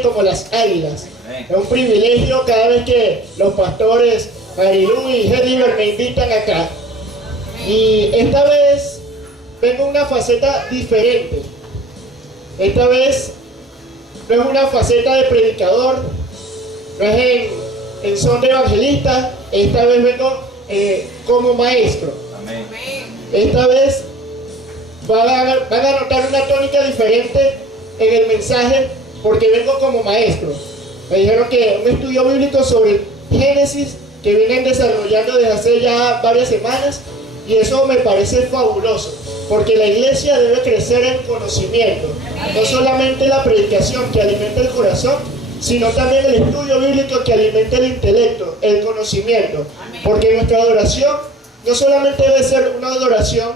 vuelen como las águilas. Es un privilegio cada vez que los pastores Marilu y Hediver me invitan acá. Y esta vez vengo una faceta diferente. Esta vez no es una faceta de predicador, no es en son de evangelista. Esta vez vengo como maestro. Amén. Esta vez van a notar una tónica diferente en el mensaje porque vengo como maestro. Me dijeron que un estudio bíblico sobre Génesis que vienen desarrollando desde hace ya varias semanas, y eso me parece fabuloso porque la iglesia debe crecer en conocimiento. No solamente la predicación que alimenta el corazón, sino también el estudio bíblico que alimenta el intelecto, el conocimiento. Porque nuestra adoración no solamente debe ser una adoración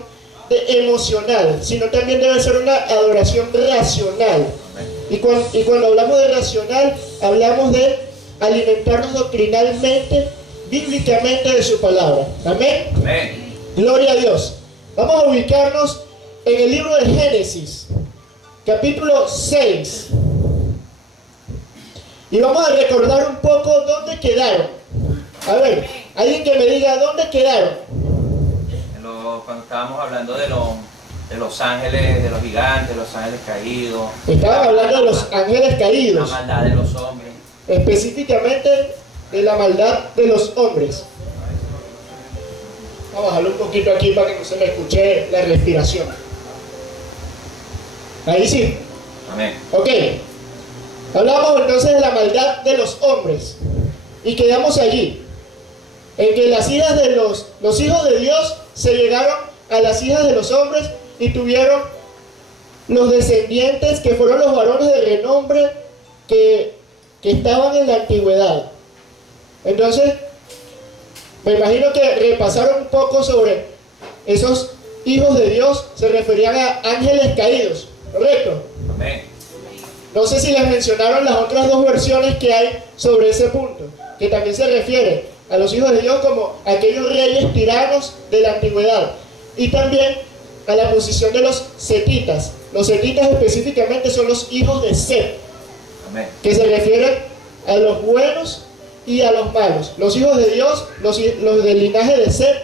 emocional, sino también debe ser una adoración racional. Y cuando hablamos de racional, hablamos de alimentarnos doctrinalmente, bíblicamente de su palabra. Amén. Amén. Gloria a Dios. Vamos a ubicarnos en el libro de Génesis, capítulo 6. Y vamos a recordar un poco dónde quedaron. A ver, alguien que me diga dónde quedaron. Cuando estábamos hablando de los ángeles, de los gigantes, los ángeles caídos. Estaban hablando de los ángeles caídos. La maldad de los hombres. Específicamente de la maldad de los hombres. Vamos a bajarlo un poquito aquí para que no se me escuche la respiración. Ahí sí. Amén. Ok. Hablamos entonces de la maldad de los hombres. Y quedamos allí. En que las hijas de los hijos de Dios se llegaron a las hijas de los hombres y tuvieron los descendientes que fueron los varones de renombre que estaban en la antigüedad. Entonces, me imagino que repasaron un poco sobre esos hijos de Dios, se referían a ángeles caídos, ¿correcto? Amén. No sé si les mencionaron las otras dos versiones que hay sobre ese punto, que también se refiere a los hijos de Dios como aquellos reyes tiranos de la antigüedad, y también a la posición de los setitas. Los setitas específicamente son los hijos de Set, Amén. que se refieren a los buenos y a los malos. Los hijos de Dios, los del linaje de Set,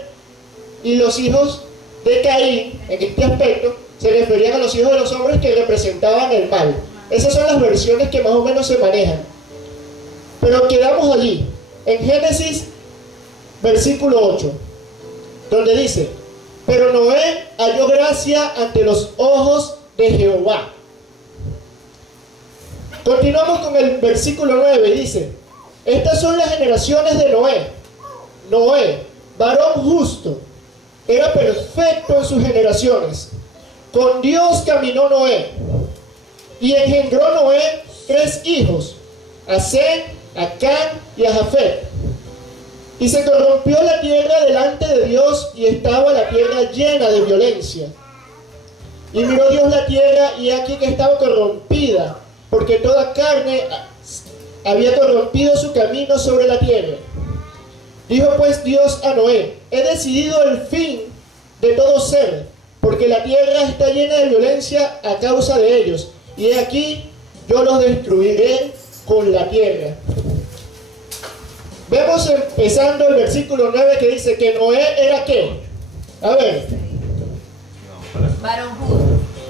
y los hijos de Caín, en este aspecto, se referían a los hijos de los hombres que representaban el mal. Esas son las versiones que más o menos se manejan. Pero quedamos allí, en Génesis, versículo 8, donde dice: pero Noé halló gracia ante los ojos de Jehová. Continuamos con el versículo 9 y dice: estas son las generaciones de Noé. Noé, varón justo, era perfecto en sus generaciones. Con Dios caminó Noé, y engendró Noé 3 hijos, a Sem, a Cam y a Jafet. Y se corrompió la tierra delante de Dios, y estaba la tierra llena de violencia. Y miró Dios la tierra, y aquí que estaba corrompida, porque toda carne había corrompido su camino sobre la tierra. Dijo pues Dios a Noé: he decidido el fin de todo ser, porque la tierra está llena de violencia a causa de ellos, y he aquí yo los destruiré con la tierra. Vemos empezando el versículo 9 que dice que Noé era ¿qué? A ver. Varón justo.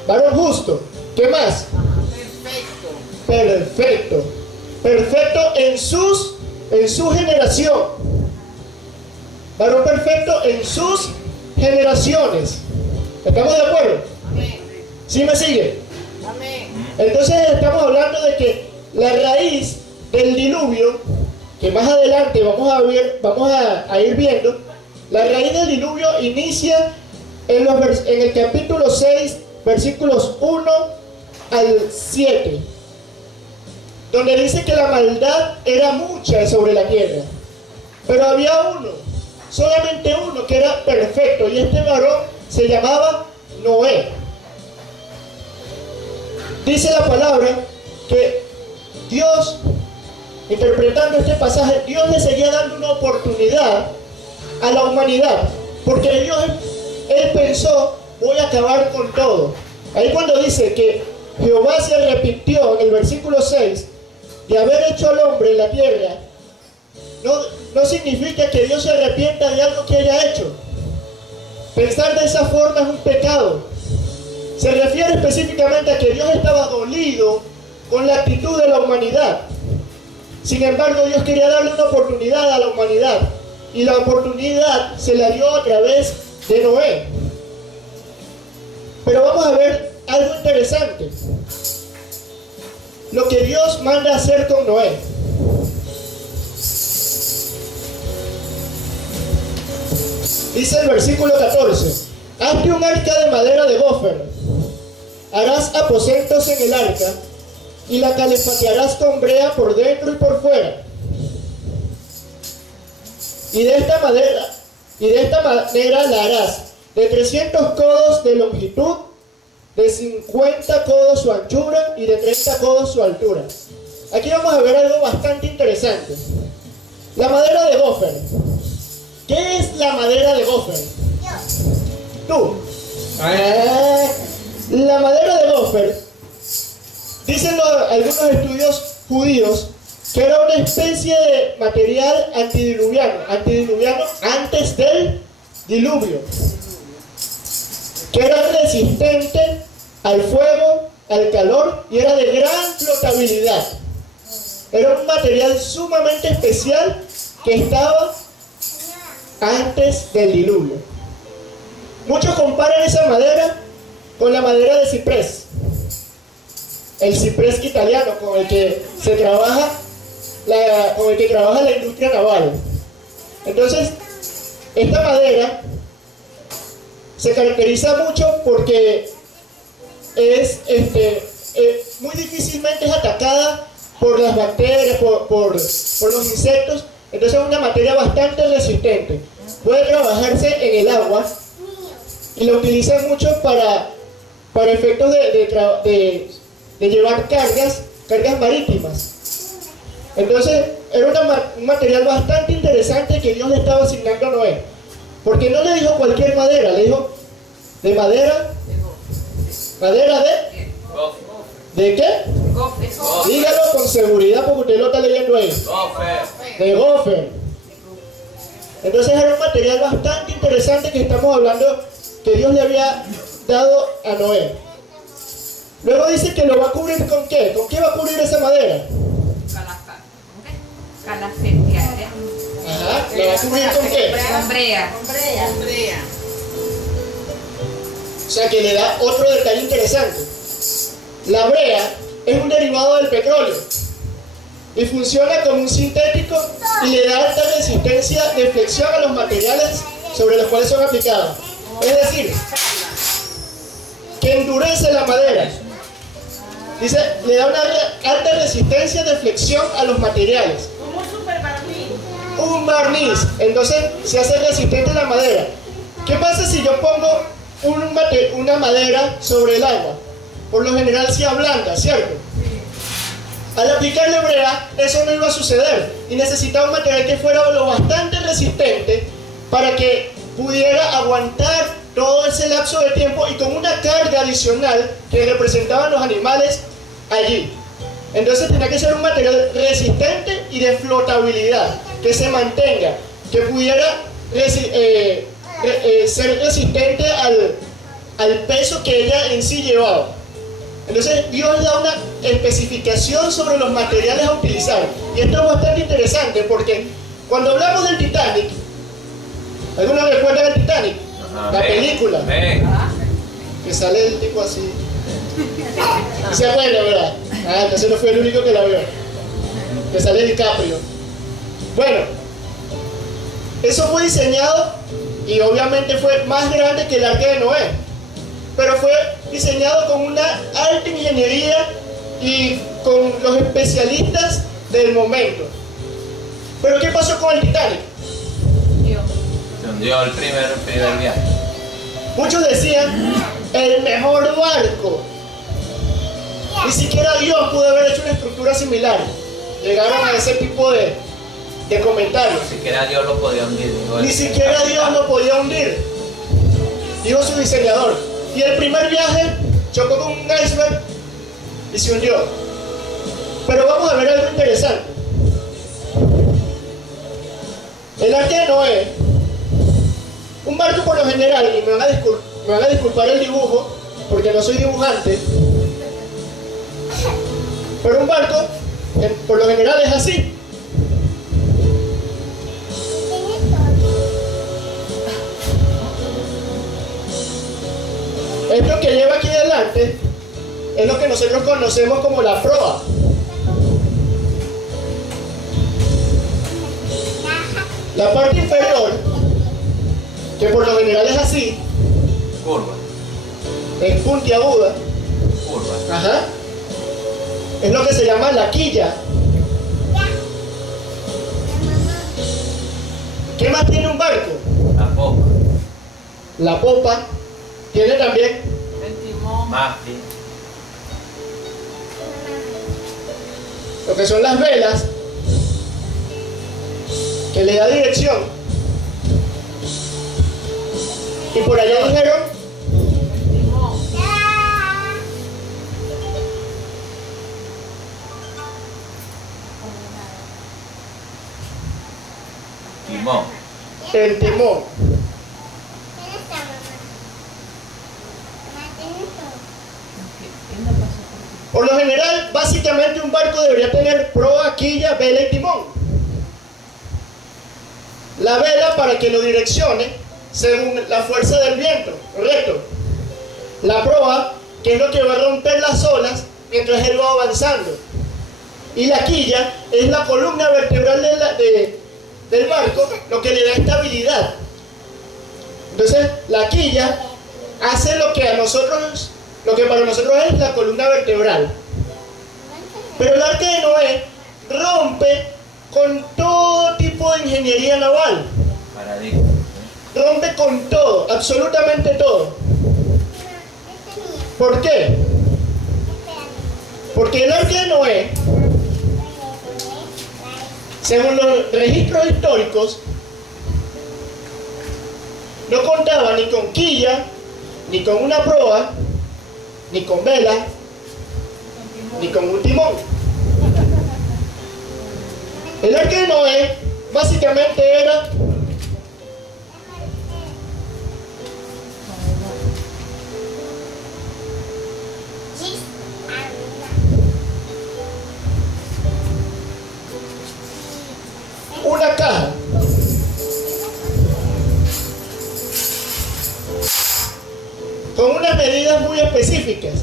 Varón justo. ¿Qué más? Perfecto. Perfecto. Perfecto en su generación. Varón perfecto en sus generaciones. ¿Estamos de acuerdo? Amén. ¿Sí me sigue? Amén. Entonces estamos hablando de que la raíz del diluvio, que más adelante vamos a ir viendo, la raíz del diluvio inicia en el capítulo 6, versículos 1 al 7, donde dice que la maldad era mucha sobre la tierra, pero había uno, solamente uno, que era perfecto, y este varón se llamaba Noé. Dice la palabra que Dios, interpretando este pasaje, Dios le seguía dando una oportunidad a la humanidad, porque Él pensó: voy a acabar con todo. Ahí cuando dice que Jehová se arrepintió, en el versículo 6, de haber hecho al hombre en la tierra no significa que Dios se arrepienta de algo que haya hecho. Pensar de esa forma es un pecado. Se refiere específicamente a que Dios estaba dolido con la actitud de la humanidad. Sin embargo, Dios quería darle una oportunidad a la humanidad, y la oportunidad se la dio a través de Noé. Pero vamos a ver algo interesante. Lo que Dios manda hacer con Noé. Dice el versículo 14: hazte un arca de madera de gofer, harás aposentos en el arca, y la calefatearás con brea por dentro y por fuera. Y de esta manera la harás de 300 codos de longitud, de 50 codos su anchura y de 30 codos su altura. Aquí vamos a ver algo bastante interesante. La madera de gofer. ¿Qué es la madera de gofer? Tú. La madera de gofer, dicen algunos estudios judíos, que era una especie de material antidiluviano antes del diluvio, que era resistente al fuego, al calor, y era de gran flotabilidad. Era un material sumamente especial que estaba antes del diluvio. Muchos comparan esa madera con la madera de ciprés, el ciprés italiano con el que se trabaja la industria naval. Entonces, esta madera se caracteriza mucho porque muy difícilmente es atacada por las bacterias, por los insectos. Entonces es una materia bastante resistente. Puede trabajarse en el agua y lo utilizan mucho para efectos de llevar cargas marítimas. Entonces era un material bastante interesante que Dios le estaba asignando a Noé, porque no le dijo cualquier madera, le dijo de madera ¿de qué? Dígalo con seguridad porque usted lo está leyendo ahí. De gofer. Entonces era un material bastante interesante que estamos hablando que Dios le había dado a Noé. Luego dice que lo va a cubrir ¿con qué? ¿Con qué va a cubrir esa madera? Calafetear. Ajá, ¿la va a cubrir con qué? Con brea. O sea que le da otro detalle interesante. La brea es un derivado del petróleo y funciona como un sintético y le da alta resistencia de flexión a los materiales sobre los cuales son aplicados. Es decir, que endurece la madera. Dice, le da una alta resistencia de flexión a los materiales. Como un super barniz. Un barniz. Entonces se hace resistente la madera. ¿Qué pasa si yo pongo una madera sobre el agua? Por lo general se ablanda, ¿cierto? Al aplicarle brea, eso no iba a suceder. Y necesitaba un material que fuera lo bastante resistente para que pudiera aguantar todo ese lapso de tiempo y con una carga adicional que representaban los animales allí. Entonces tenía que ser un material resistente y de flotabilidad, que se mantenga, que pudiera ser resistente al peso que ella en sí llevaba. Entonces Dios da una especificación sobre los materiales a utilizar. Y esto es bastante interesante porque cuando hablamos del Titanic, ¿alguna recuerdan el Titanic? La película. Que sale el tipo así. ¿Y se acuerda, verdad? Entonces no fue el único que la vio. Que sale DiCaprio. Bueno, eso fue diseñado y obviamente fue más grande que el arca de Noé. Pero fue diseñado con una alta ingeniería y con los especialistas del momento. ¿Pero qué pasó con el Titanic? Se hundió el primer viaje. Muchos decían, el mejor barco. Ni siquiera Dios pudo haber hecho una estructura similar. Llegaron a ese tipo de comentarios. Ni siquiera Dios lo podía hundir. Ni siquiera Dios lo podía hundir, dijo su diseñador. Y el primer viaje chocó con un iceberg y se hundió. Pero vamos a ver algo interesante. El arca de Noé, un barco por lo general, y me van a disculpar el dibujo, porque no soy dibujante, pero un barco, por lo general es así. Esto que lleva aquí delante es lo que nosotros conocemos como la proa. La parte inferior, que por lo general es así, Curva. es puntiaguda, Curva. ajá, es lo que se llama la quilla. ¿Qué más tiene un barco? La popa. La popa tiene también El timón. Mástil. lo que son las velas, que le da dirección. Y por allá dijeron El timón. Timón. el timón. ¿Qué me pasó por Por lo general, básicamente un barco debería tener proa, quilla, vela y timón. La vela para que lo direccione según la fuerza del viento, ¿correcto? La proa, que es lo que va a romper las olas mientras él va avanzando. Y la quilla es la columna vertebral del barco, lo que le da estabilidad. Entonces, la quilla hace lo que para nosotros es la columna vertebral. Pero el arca de Noé rompe con todo tipo de ingeniería naval. Paradigma. Rompe con todo, absolutamente todo. ¿Por qué? Porque el arca de Noé, según los registros históricos, no contaba ni con quilla, ni con una proa, ni con vela, ni con un timón. El arca de Noé básicamente era una caja con unas medidas muy específicas,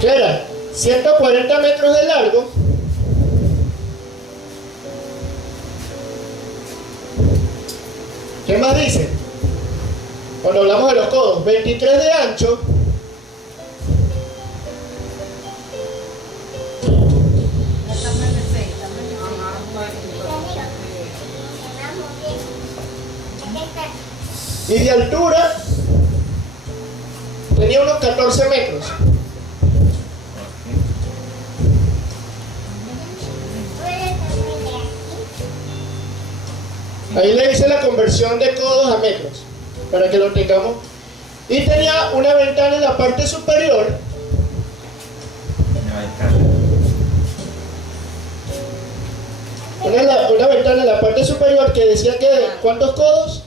que eran 140 metros de largo, ¿qué más dice? Cuando hablamos de los codos, 23 de ancho, y de altura tenía unos 14 metros. Ahí le hice la conversión de codos a metros, para que lo tengamos. Y tenía una ventana en la parte superior, una ventana en la parte superior que decía que, ¿cuántos codos?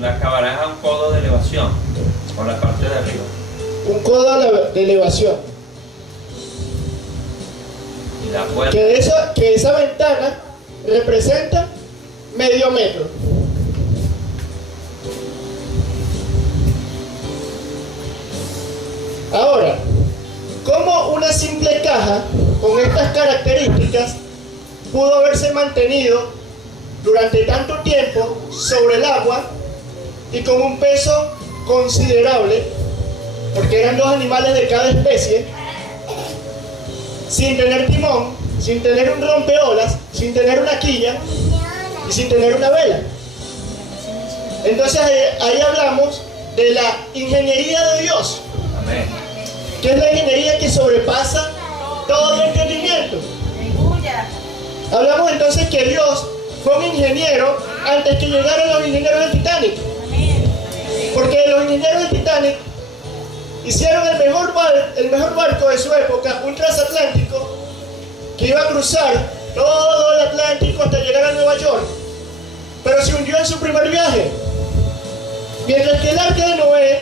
La cabaraja un codo de elevación por la parte de arriba. Un codo de elevación. Y la puerta. Que esa ventana representa medio metro. Ahora, ¿cómo una simple caja con estas características pudo haberse mantenido durante tanto tiempo sobre el agua y con un peso considerable, porque eran dos animales de cada especie, sin tener timón, sin tener un rompeolas, sin tener una quilla y sin tener una vela? Entonces ahí hablamos de la ingeniería de Dios, Amén. que es la ingeniería que sobrepasa todo entendimiento. Hablamos entonces que Dios fue un ingeniero antes que llegaran los ingenieros del Titanic. Porque los ingenieros del Titanic hicieron el mejor barco de su época, un que iba a cruzar todo el Atlántico hasta llegar a Nueva York, pero se hundió en su primer viaje. Mientras que el arca de Noé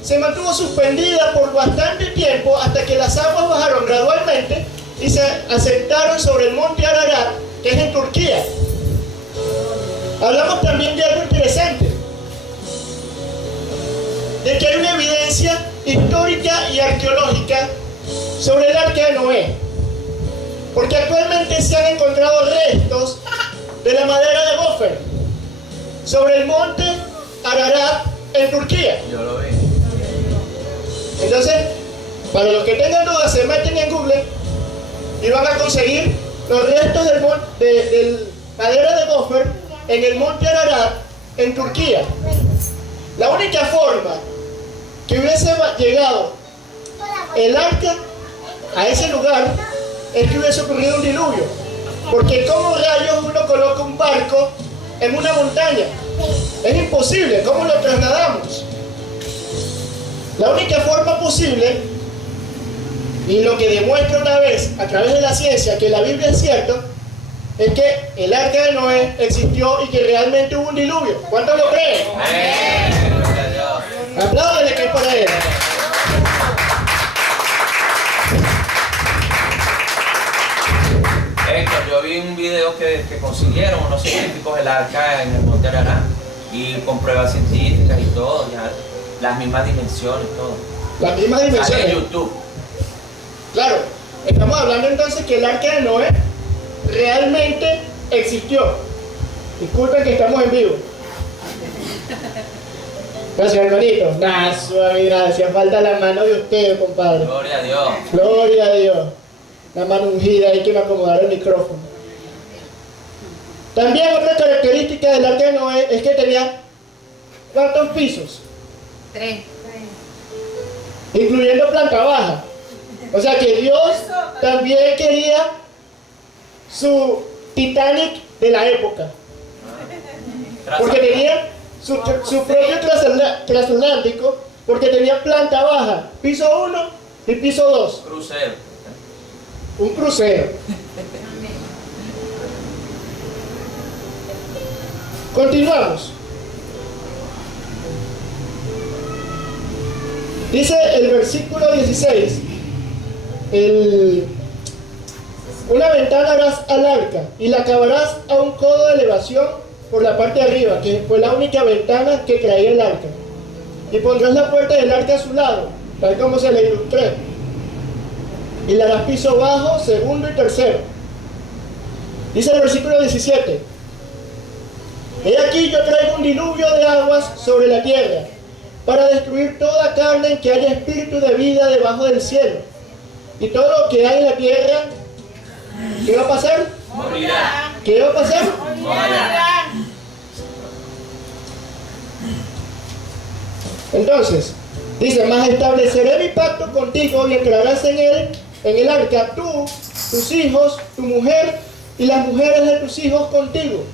se mantuvo suspendida por bastante tiempo hasta que las aguas bajaron gradualmente y se asentaron sobre el monte Ararat, que es en Turquía. Hablamos también de algo interesante, de que hay una evidencia histórica y arqueológica sobre el arca de Noé, porque actualmente se han encontrado restos de la madera de gofer sobre el monte Ararat en Turquía. Yo lo vi. Entonces, para los que tengan dudas, se meten en Google y van a conseguir los restos del madera de gofer en el monte Ararat en Turquía. La única forma que hubiese llegado el arca a ese lugar es que hubiese ocurrido un diluvio, porque ¿cómo rayos uno coloca un barco en una montaña? Es imposible. ¿Cómo lo trasladamos? La única forma posible, y lo que demuestra una vez a través de la ciencia que la Biblia es cierto, es que el arca de Noé existió y que realmente hubo un diluvio. ¿Cuántos lo creen? Gloria a Dios. Apláudele que es para él. Héctor, yo vi un video que consiguieron unos científicos el arca en el monte Ararat y con pruebas científicas y todo, ya las mismas dimensiones, todo. Las mismas Sale en dimensiones. YouTube. Claro, estamos hablando entonces que el arca de Noé realmente existió. Disculpen que estamos en vivo. Gracias, hermanito. Nah, suave, gracias. Falta la mano de usted, compadre. Gloria a Dios. Gloria a Dios. La mano ungida, hay que me acomodar el micrófono. También otra característica del arca de Noé es que tenía ¿cuántos pisos? 3. Incluyendo planta baja. O sea que Dios también quería su Titanic de la época, porque tenía su propio transatlántico, porque tenía planta baja, piso 1 y piso 2. Crucero. Un crucero. Continuamos. Dice el versículo 16, una ventana harás al arca y la acabarás a un codo de elevación por la parte de arriba, que fue la única ventana que traía el arca. Y pondrás la puerta del arca a su lado, tal como se le ilustré. Y le harás piso bajo, segundo y tercero. Dice el versículo 17, he aquí yo traigo un diluvio de aguas sobre la tierra, para destruir toda carne en que haya espíritu de vida debajo del cielo. Y todo lo que hay en la tierra, ¿qué va a pasar? Morirá. ¿Qué va a pasar? Morirá. Entonces, dice, mas estableceré mi pacto contigo y entrarás en él, en el arca, tú, tus hijos, tu mujer y las mujeres de tus hijos contigo.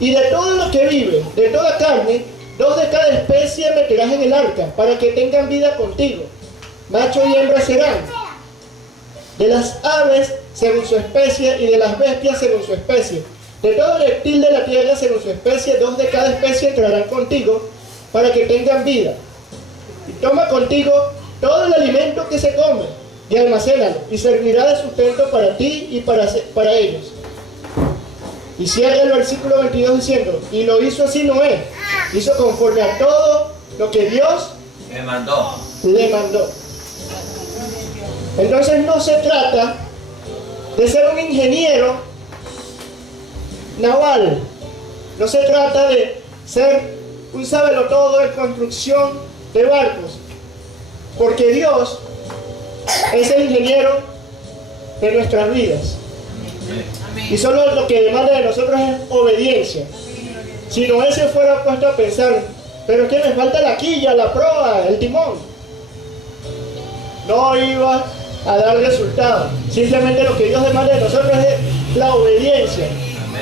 Y de todo lo que vive, de toda carne, 2 de cada especie meterás en el arca, para que tengan vida contigo. Macho y hembra serán. De las aves según su especie y de las bestias según su especie. De todo reptil de la tierra según su especie, 2 de cada especie entrarán contigo, para que tengan vida. Y toma contigo todo el alimento que se come, y almacénalo, y servirá de sustento para ti y para ellos. Y cierra el versículo 22 diciendo, y lo hizo así Noé, hizo conforme a todo lo que Dios Me mandó. le mandó. Entonces no se trata de ser un ingeniero naval, no se trata de ser un sabelotodo en construcción de barcos, porque Dios es el ingeniero de nuestras vidas. Y solo lo que demanda de nosotros es obediencia. Si Noé se fuera puesto a pensar, pero que me falta la quilla, la proa, el timón, no iba a dar resultado. Simplemente lo que Dios demanda de nosotros es la obediencia.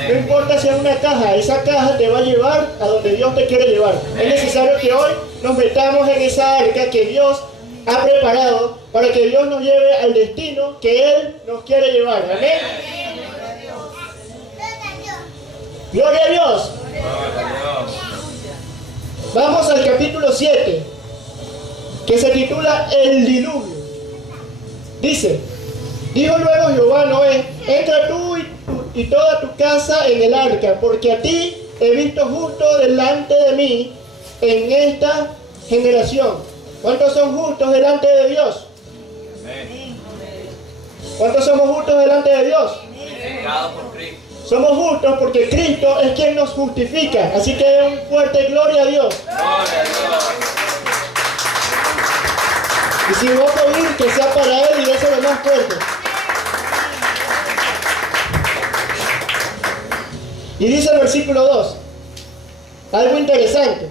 No importa si es una caja, esa caja te va a llevar a donde Dios te quiere llevar. Es necesario que hoy nos metamos en esa arca que Dios ha preparado para que Dios nos lleve al destino que Él nos quiere llevar. Amén. Gloria a Dios. Vamos al capítulo 7, que se titula El diluvio. Dice: dijo luego Jehová a Noé: entra tú y toda tu casa en el arca, porque a ti he visto justo delante de mí en esta generación. ¿Cuántos son justos delante de Dios? ¿Cuántos somos justos delante de Dios? Por Cristo. Somos justos porque Cristo es quien nos justifica. Así que un fuerte gloria a Dios. Gloria a Dios. Y si vos oír, que sea para Él y déselo más fuerte. Y dice el versículo 2, algo interesante: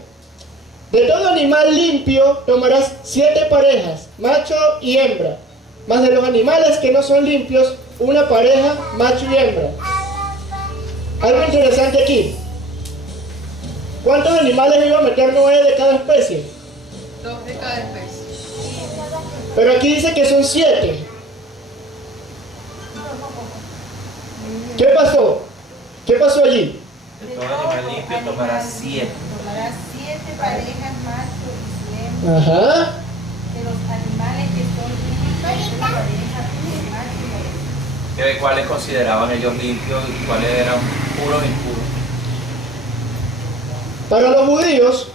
de todo animal limpio tomarás 7 parejas, macho y hembra, mas de los animales que no son limpios, una pareja, macho y hembra. Algo interesante aquí: ¿cuántos animales iba a meter Noé de cada especie? 2 de cada especie. Pero aquí dice que son 7. ¿Qué pasó? ¿Qué pasó allí? De todo animal limpio tomará 7. Tomarás 7 parejas macho y hembra. Ajá. De los animales que son limpios, una pareja macho y hembra. ¿De cuáles consideraban ellos limpios y cuáles eran puros e impuros? Para los judíos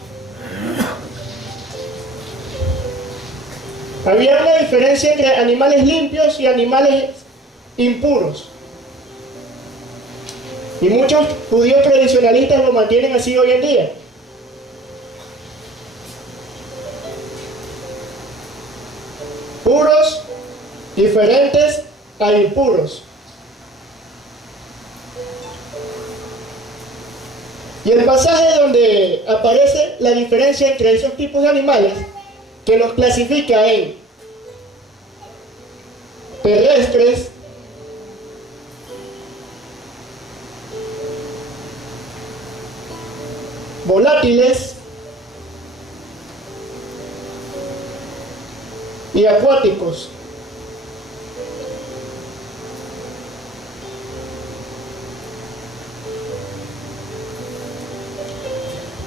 había una diferencia entre animales limpios y animales impuros. Y muchos judíos tradicionalistas lo mantienen así hoy en día. Puros, diferentes a impuros. Y el pasaje donde aparece la diferencia entre esos tipos de animales, que los clasifica en terrestres, volátiles y acuáticos.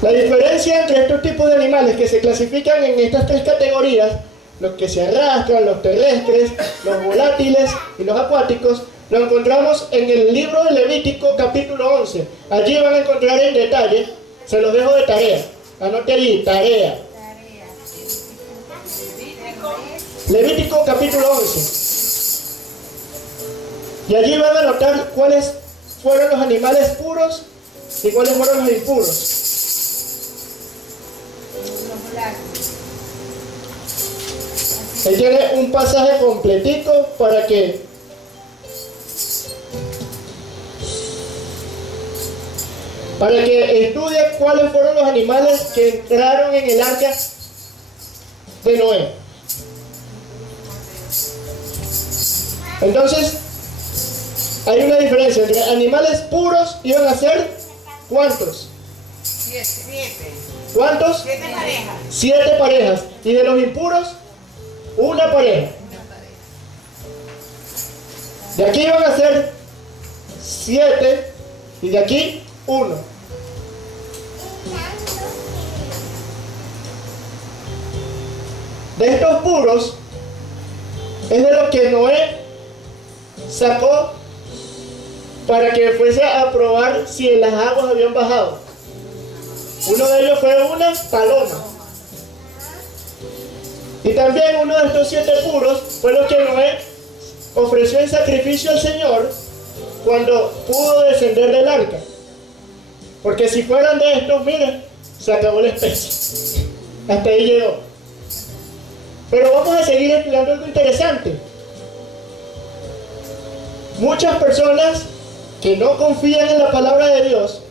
La diferencia entre estos tipos de animales que se clasifican en estas 3 categorías, los que se arrastran, los terrestres, los volátiles y los acuáticos, lo encontramos en el libro de Levítico capítulo 11. Allí van a encontrar en detalle, se los dejo de tarea. Anote allí, tarea. Levítico capítulo 11. Y allí van a notar cuáles fueron los animales puros y cuáles fueron los impuros. Él tiene un pasaje completico para que estudie cuáles fueron los animales que entraron en el arca de Noé. Entonces, hay una diferencia entre animales puros iban a ser ¿cuántos? 7. ¿Cuántos? 7 parejas. 7 parejas. Y de los impuros, una pareja. De aquí van a ser 7 y de aquí 1. De estos puros es de los que Noé sacó para que fuese a probar si las aguas habían bajado. Uno de ellos fue una paloma. Y también uno de estos 7 puros fue lo que Noé ofreció en sacrificio al Señor cuando pudo descender del arca. Porque si fueran de estos, miren, se acabó la especie. Hasta ahí llegó. Pero vamos a seguir estudiando algo interesante. Muchas personas que no confían en la palabra de Dios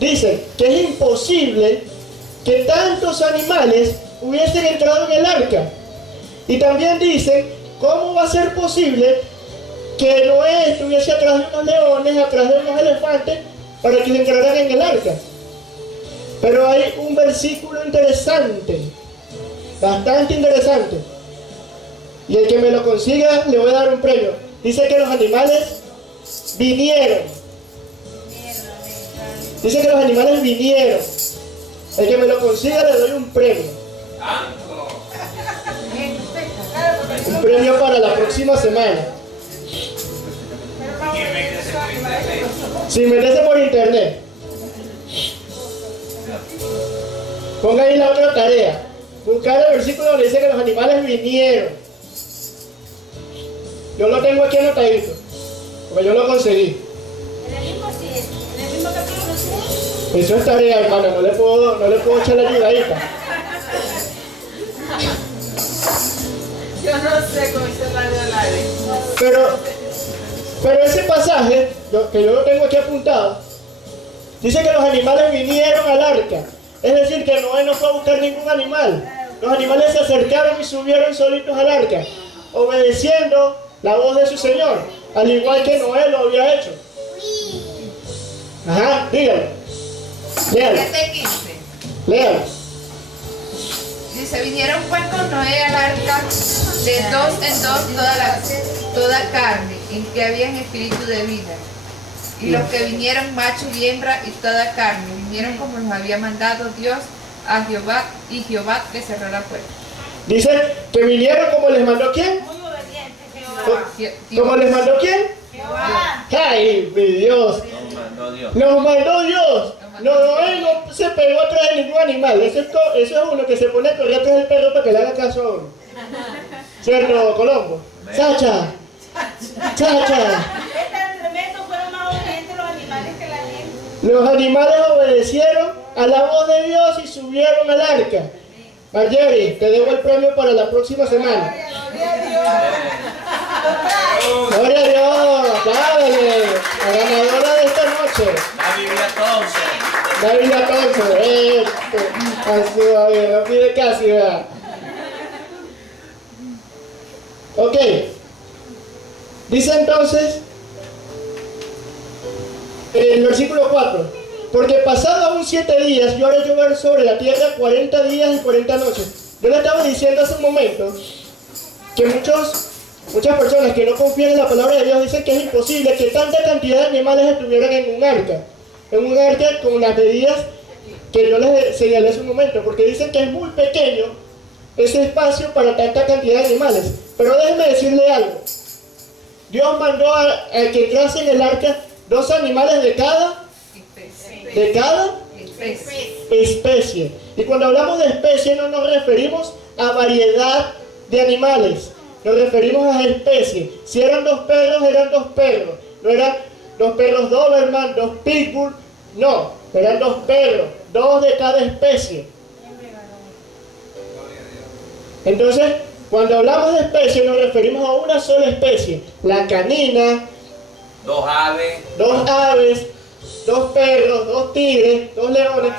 dicen que es imposible que tantos animales hubiesen entrado en el arca. Y también dicen, ¿cómo va a ser posible que Noé estuviese atrás de unos leones, atrás de unos elefantes, para que entraran en el arca? Pero hay un versículo interesante, bastante interesante, Y el que me lo consiga le voy a dar un premio. Dice que los animales vinieron. Dice que los animales vinieron. El que me lo consiga le doy un premio. Un premio para la próxima semana. Si meterse por internet. Ponga ahí la otra tarea. Buscar el versículo donde dice que los animales vinieron. Yo lo tengo aquí anotadito, porque yo lo conseguí. Eso es tarea, hermano, no le puedo echar la ayudadita. Yo no sé cómo se va al aire. Pero ese pasaje, que yo lo tengo aquí apuntado, dice que los animales vinieron al arca. Es decir, que Noé no fue a buscar ningún animal. Los animales se acercaron y subieron solitos al arca, obedeciendo la voz de su Señor, al igual que Noé lo había hecho. Ajá, dígalo. Léalo. 7:15. Léalo. Dice, vinieron pues con Noé al arca de dos en dos toda carne, en que había espíritu de vida. Y los que vinieron, macho y hembra y toda carne, vinieron como los había mandado Dios a Jehová, y Jehová que cerró la puerta. Dice que vinieron como les mandó ¿quién? Muy obediente, Jehová. ¿Como les mandó quién? Jehová. ¡Ay, mi Dios! Nos mandó Dios. Nos mandó Dios. Noé no se pegó atrás de ningún animal. Eso es uno que se pone a correr atrás del perro para que le haga caso a uno. ¿Cierto, Colombo? ¡Sacha! ¡Chacha! Es tan tremendo, fueron más obedientes los animales que la gente. Los animales obedecieron a la voz de Dios y subieron al arca. Marjorie, te debo el premio para la próxima semana. Gloria a Dios. ¡Gloria a Dios! ¡Cállale! La ganadora de esta noche. La Biblia entonces. David Alonso, así va bien, no pide casi, ¿verdad? Ok. Dice entonces, el versículo 4, porque pasado aún 7 días, yo haré llover sobre la tierra 40 días y 40 noches. Yo le estaba diciendo hace un momento que muchas personas que no confían en la palabra de Dios dicen que es imposible que tanta cantidad de animales estuvieran en un arca con las medidas que yo les señalé hace un momento, porque dicen que es muy pequeño ese espacio para tanta cantidad de animales. Pero déjenme decirle algo. Dios mandó a que entrasen en el arca 2 animales de cada especie. Y cuando hablamos de especie no nos referimos a variedad de animales, nos referimos a especie. Si eran 2 perros, eran 2 perros. No eran 2 perros Doberman, 2 Pitbull, no, eran 2 perros, 2 de cada especie. Entonces, cuando hablamos de especie nos referimos a una sola especie, la canina, 2 aves, 2 aves, 2 perros, 2 tigres, 2 leones.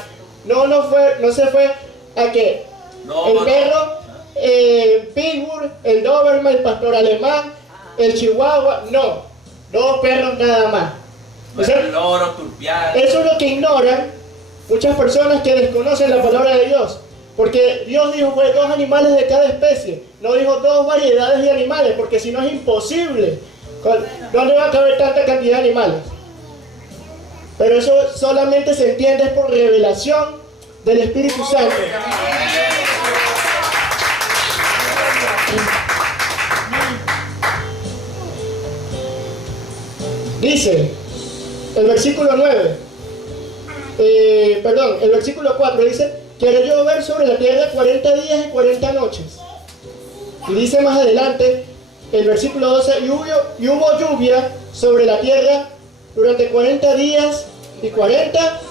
No se fue a que el perro, el pitbull, el doberman, el pastor alemán, el chihuahua, no, 2 perros nada más. el loro, turpial. Eso es lo que ignoran muchas personas que desconocen la palabra de Dios. Porque Dios dijo fue 2 animales de cada especie, no dijo 2 variedades de animales, porque si no es imposible. ¿Dónde va a caber tanta cantidad de animales? Pero eso solamente se entiende por revelación del Espíritu Santo. Dice el versículo 9, el versículo 4 dice que haré llover sobre la tierra 40 días y 40 noches. Y dice más adelante, el versículo 12, y hubo lluvia sobre la tierra durante 40 días y 40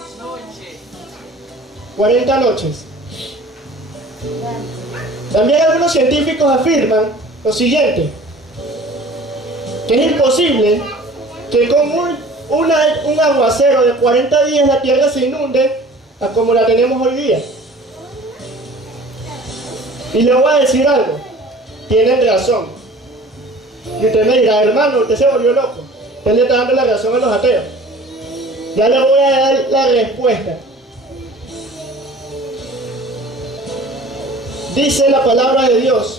noches. También algunos científicos afirman lo siguiente, que es imposible que con un aguacero de 40 días la tierra se inunde a como la tenemos hoy día. Y le voy a decir algo, tienen razón. Y usted me dirá, hermano, usted se volvió loco. Usted le está dando la razón a los ateos. Ya le voy a dar la respuesta. Dice la palabra de Dios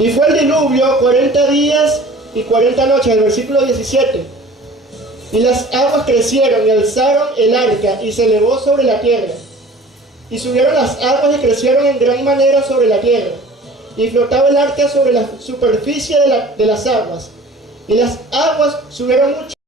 Y fue el diluvio 40 días y 40 noches, el versículo 17. Y las aguas crecieron y alzaron el arca y se elevó sobre la tierra. Y subieron las aguas y crecieron en gran manera sobre la tierra. Y flotaba el arca sobre la superficie de las aguas. Y las aguas subieron mucho